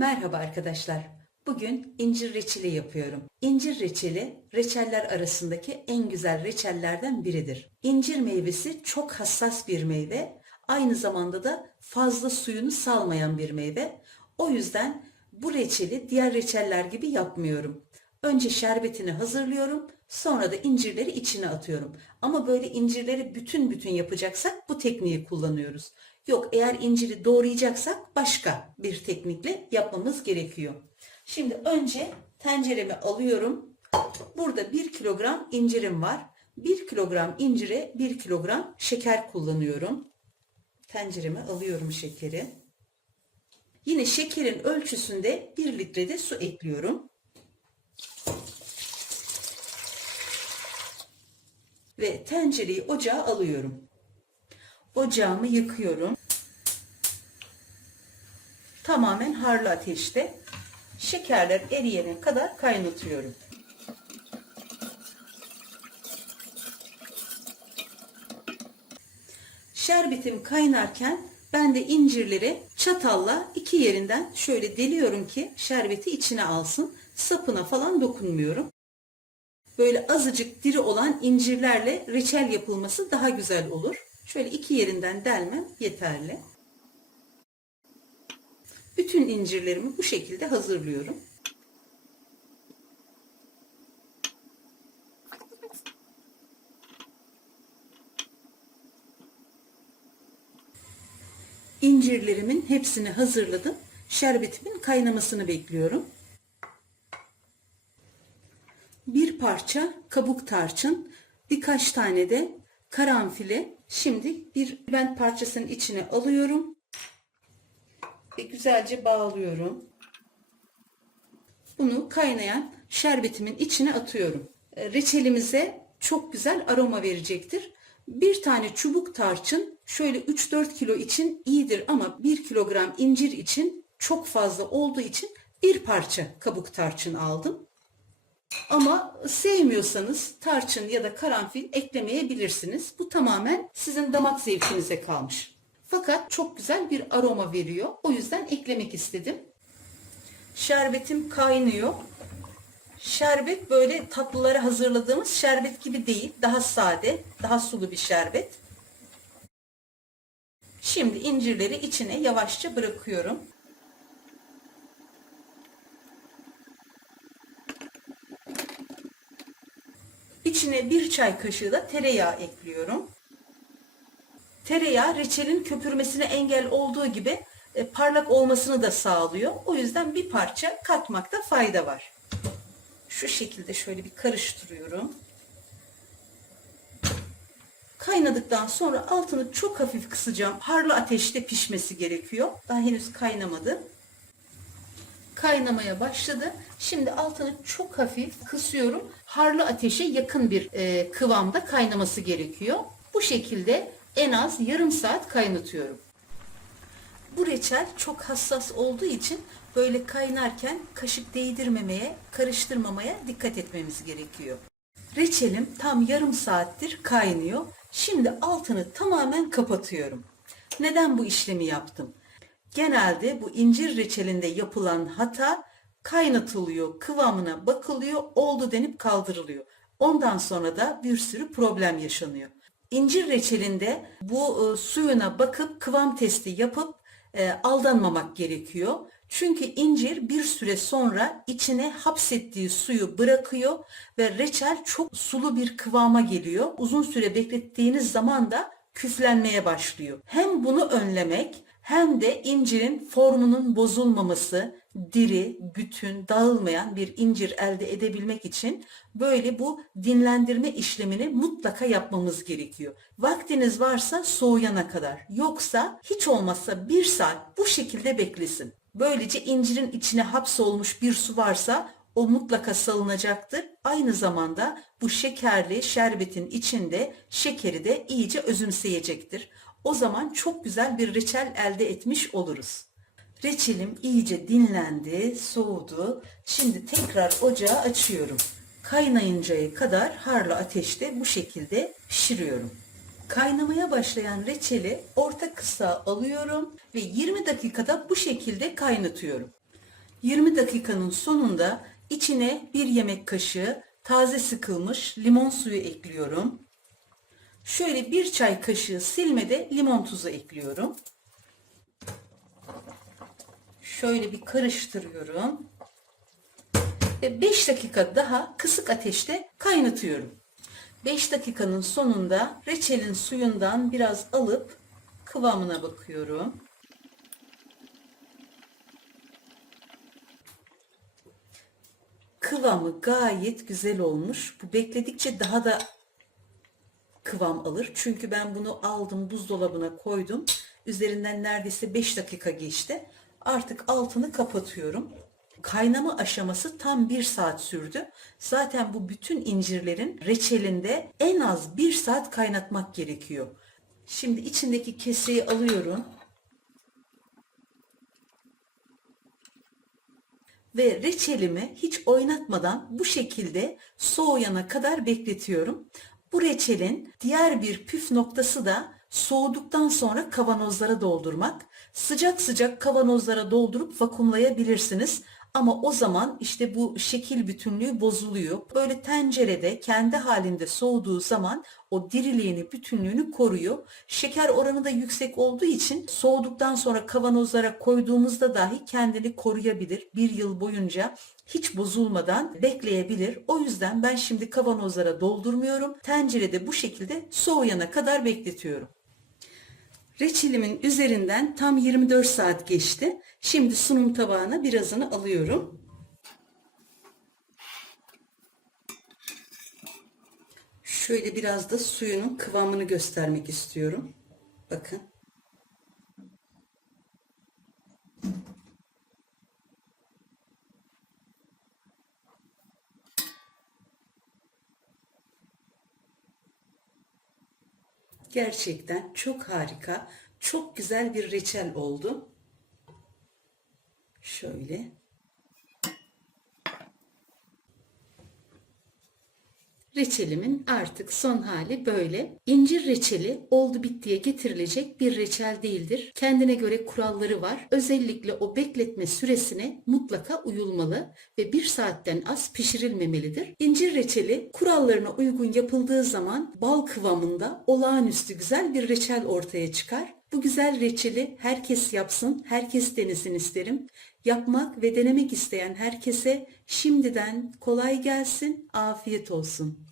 Merhaba arkadaşlar. Bugün incir reçeli yapıyorum. İncir reçeli, reçeller arasındaki en güzel reçellerden biridir. İncir meyvesi çok hassas bir meyve. Aynı zamanda da fazla suyunu salmayan bir meyve. O yüzden bu reçeli diğer reçeller gibi yapmıyorum. Önce şerbetini hazırlıyorum, sonra da incirleri içine atıyorum. Ama böyle incirleri bütün bütün yapacaksak bu tekniği kullanıyoruz. Yok, eğer inciri doğrayacaksak başka bir teknikle yapmamız gerekiyor. Şimdi önce tenceremi alıyorum. Burada 1 kilogram incirim var. 1 kilogram incire 1 kilogram şeker kullanıyorum. Tencereme alıyorum şekeri. Yine şekerin ölçüsünde 1 litre de su ekliyorum. Ve tencereyi ocağa alıyorum. Ocağımı yıkıyorum. Tamamen harlı ateşte şekerler eriyene kadar kaynatıyorum. Şerbetim kaynarken ben de incirleri çatalla iki yerinden şöyle deliyorum ki şerbeti içine alsın. Sapına falan dokunmuyorum. Böyle azıcık diri olan incirlerle reçel yapılması daha güzel olur. Şöyle iki yerinden delmem yeterli. Bütün incirlerimi bu şekilde hazırlıyorum. İncirlerimin hepsini hazırladım. Şerbetimin kaynamasını bekliyorum. Bir parça kabuk tarçın, birkaç tane de karanfili. Şimdi bir tülbent parçasının içine alıyorum ve güzelce bağlıyorum. Bunu kaynayan şerbetimin içine atıyorum. Reçelimize çok güzel aroma verecektir. Bir tane çubuk tarçın şöyle 3-4 kilo için iyidir ama 1 kilogram incir için çok fazla olduğu için bir parça kabuk tarçın aldım. Ama sevmiyorsanız tarçın ya da karanfil eklemeyebilirsiniz. Bu tamamen sizin damak zevkinize kalmış. Fakat çok güzel bir aroma veriyor. O yüzden eklemek istedim. Şerbetim kaynıyor. Şerbet böyle tatlılara hazırladığımız şerbet gibi değil. Daha sade, daha sulu bir şerbet. Şimdi incirleri içine yavaşça bırakıyorum. İçine bir çay kaşığı da tereyağı ekliyorum. Tereyağı reçelin köpürmesine engel olduğu gibi parlak olmasını da sağlıyor. O yüzden bir parça katmakta fayda var. Şu şekilde şöyle bir karıştırıyorum. Kaynadıktan sonra altını çok hafif kısacağım. Harlı ateşte pişmesi gerekiyor. Daha henüz kaynamadı. Kaynamaya başladı. Şimdi altını çok hafif kısıyorum. Harlı ateşe yakın bir kıvamda kaynaması gerekiyor. Bu şekilde en az yarım saat kaynatıyorum. Bu reçel çok hassas olduğu için böyle kaynarken kaşık değdirmemeye, karıştırmamaya dikkat etmemiz gerekiyor. Reçelim tam yarım saattir kaynıyor. Şimdi altını tamamen kapatıyorum. Neden bu işlemi yaptım? Genelde bu incir reçelinde yapılan hata kaynatılıyor, kıvamına bakılıyor, oldu denip kaldırılıyor. Ondan sonra da bir sürü problem yaşanıyor. İncir reçelinde bu suyuna bakıp kıvam testi yapıp aldanmamak gerekiyor. Çünkü incir bir süre sonra içine hapsettiği suyu bırakıyor ve reçel çok sulu bir kıvama geliyor. Uzun süre beklettiğiniz zaman da küflenmeye başlıyor. Hem bunu önlemek hem de incirin formunun bozulmaması, diri, bütün, dağılmayan bir incir elde edebilmek için böyle bu dinlendirme işlemini mutlaka yapmamız gerekiyor. Vaktiniz varsa soğuyana kadar, yoksa hiç olmazsa 1 saat bu şekilde beklesin. Böylece incirin içine hapsolmuş bir su varsa o mutlaka salınacaktır. Aynı zamanda bu şekerli şerbetin içinde şekeri de iyice özümseyecektir. O zaman çok güzel bir reçel elde etmiş oluruz. Reçelim iyice dinlendi, soğudu. Şimdi tekrar ocağı açıyorum. Kaynayıncaya kadar harlı ateşte bu şekilde pişiriyorum. Kaynamaya başlayan reçeli orta kısığa alıyorum ve 20 dakikada bu şekilde kaynatıyorum. 20 dakikanın sonunda içine 1 yemek kaşığı taze sıkılmış limon suyu ekliyorum. Şöyle 1 çay kaşığı silmede limon tuzu ekliyorum. Şöyle bir karıştırıyorum. Ve 5 dakika daha kısık ateşte kaynatıyorum. 5 dakikanın sonunda reçelin suyundan biraz alıp kıvamına bakıyorum. Kıvamı gayet güzel olmuş. Bu bekledikçe daha da kıvam alır. Çünkü ben bunu aldım, buzdolabına koydum. Üzerinden neredeyse 5 dakika geçti. Artık altını kapatıyorum. Kaynama aşaması tam 1 saat sürdü. Zaten bu bütün incirlerin reçelinde en az 1 saat kaynatmak gerekiyor. Şimdi içindeki keseyi alıyorum. Ve reçelimi hiç oynatmadan bu şekilde soğuyana kadar bekletiyorum. Bu reçelin diğer bir püf noktası da soğuduktan sonra kavanozlara doldurmak. Sıcak sıcak kavanozlara doldurup vakumlayabilirsiniz. Ama o zaman işte bu şekil bütünlüğü bozuluyor. Böyle tencerede kendi halinde soğuduğu zaman o diriliğini, bütünlüğünü koruyor. Şeker oranı da yüksek olduğu için soğuduktan sonra kavanozlara koyduğumuzda dahi kendini koruyabilir. 1 yıl boyunca hiç bozulmadan bekleyebilir. O yüzden ben şimdi kavanozlara doldurmuyorum. Tencerede bu şekilde soğuyana kadar bekletiyorum. Reçelimin üzerinden tam 24 saat geçti. Şimdi sunum tabağına birazını alıyorum. Şöyle biraz da suyunun kıvamını göstermek istiyorum. Bakın. Gerçekten çok harika, çok güzel bir reçel oldu. Şöyle. Reçelimin artık son hali böyle. İncir reçeli oldu bittiye getirilecek bir reçel değildir. Kendine göre kuralları var. Özellikle o bekletme süresine mutlaka uyulmalı ve 1 saatten az pişirilmemelidir. İncir reçeli kurallarına uygun yapıldığı zaman bal kıvamında olağanüstü güzel bir reçel ortaya çıkar. Bu güzel reçeli herkes yapsın, herkes denesin isterim. Yapmak ve denemek isteyen herkese şimdiden kolay gelsin, afiyet olsun.